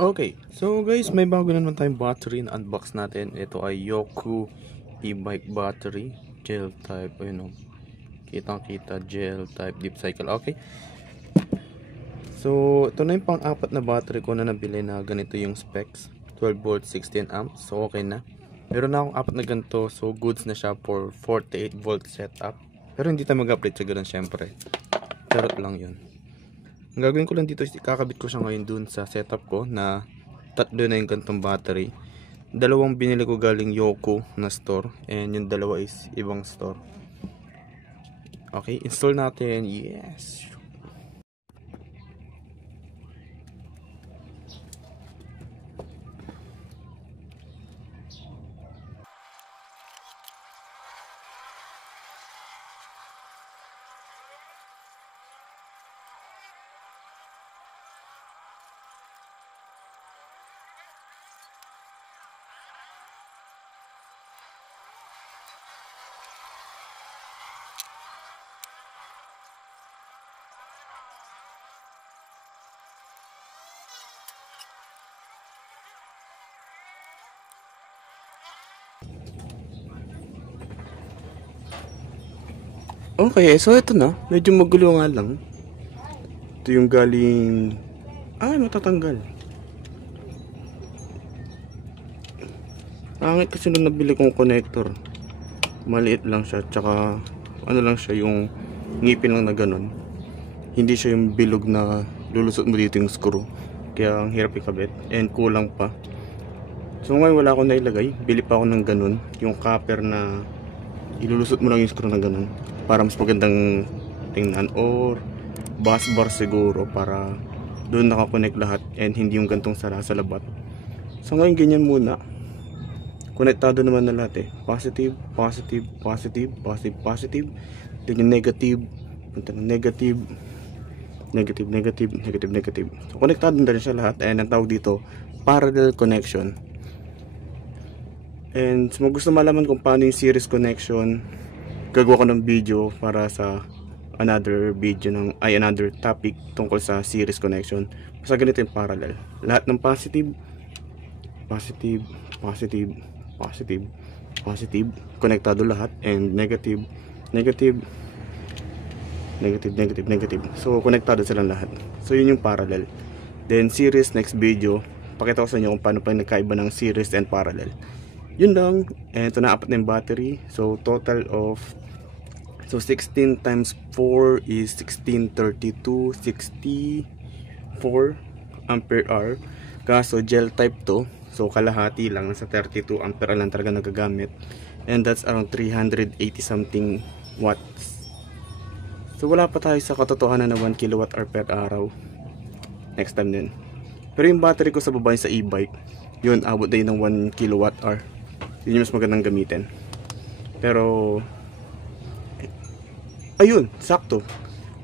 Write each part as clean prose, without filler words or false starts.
Okay, so guys, may bago na naman tayong battery na unbox natin. Ito ay Yoku e-bike battery, gel type, ayun o. Kitang kita, gel type, deep cycle. Okay, so ito na yung pang-apat na battery ko na nabili na ganito yung specs, 12 volt 16 amps. So okay na, meron na akong apat na ganito, so goods na siya for 48 volt setup. Pero hindi tayo mag-upgrade sa ganun syempre, charot lang yun. Ang gagawin ko lang dito is kakabit ko siya ngayon dun sa setup ko na tatlo na yung gantong battery. Dalawang binili ko galing Yoku na store and yung dalawa is ibang store. Okay, install natin. Yes. Okay, so ito na. Medyo magulo nga lang. Ito yung galing... matatanggal. Pangit kasi nung nabili kong connector. Maliit lang siya. Tsaka, ano lang siya, yung ngipin lang na ganun. Hindi siya yung bilog na lulusot mo dito yung screw. Kaya ang hirap ikabit. And kulang pa. So ngayon wala akong nailagay. Bili pa ako ng ganun. Yung copper na ilulusot mo lang yung screw na ganun. Para mas magandang tingnan, or bus bar siguro para doon nakakonect lahat and hindi yung gantong sara sa labat. So ngayon ganyan muna, konektado naman na lahat eh. Positive, positive, positive, positive, positive. Then yung negative, punta ng negative, negative, negative, negative, negative. So konektado na rin siya lahat, and ang tawag dito parallel connection. And kung gusto malaman kung paano yung series connection, gagawa ko ng video para sa another topic tungkol sa series connection. Basta ganito yung parallel. Lahat ng positive, positive, positive, positive, positive, konektado lahat, and negative, negative, negative, negative, negative. So konektado silang lahat. So yun yung parallel. Then series, next video, pakita ko sa inyo kung paano pa nagkaiba ng series and parallel. Yun lang. And ito na, apat na yung battery. So total of 16 times 4 is 1632, 64 ampere hour. Kaso gel type to, so kalahati lang, nasa 32 ampere lang talaga nagagamit. And that's around 380 something watts. So wala pa tayo sa katotohanan na 1 kilowatt hour per araw. Next time din. Pero yung battery ko sa baba sa e-bike, yun abot din ng 1 kilowatt hour. Yun yung mas magandang gamitin. Pero ayun, sakto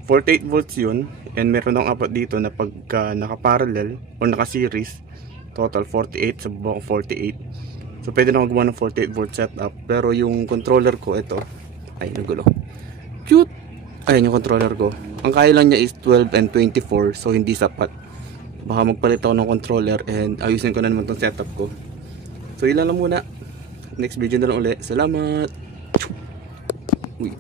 48 volts yun. And meron akong apat dito na pagka naka-parallel o naka-series, total 48, sa baba ko 48. So pwede na akong gumawa ng 48 volt setup. Pero yung controller ko, ito, ay nagulo, cute. Ayan yung controller ko, ang kaya lang niya is 12 and 24. So hindi sapat. Baka magpalit ako ng controller and ayusin ko na naman tong setup ko. So ilan lang muna. Next video na lang ulit. Salamat. Uy.